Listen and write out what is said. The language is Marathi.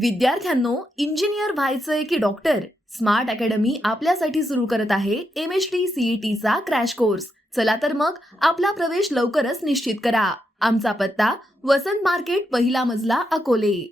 विद्यार्थ्यांनो इंजिनियर व्हायचंय की डॉक्टर? स्मार्ट अकॅडमी आपल्यासाठी सुरू करत आहे एम एच टी सीईटी चा क्रॅश कोर्स. चला तर मग आपला प्रवेश लवकरच निश्चित करा. आमचा पत्ता वसंत मार्केट पहिला मजला अकोले.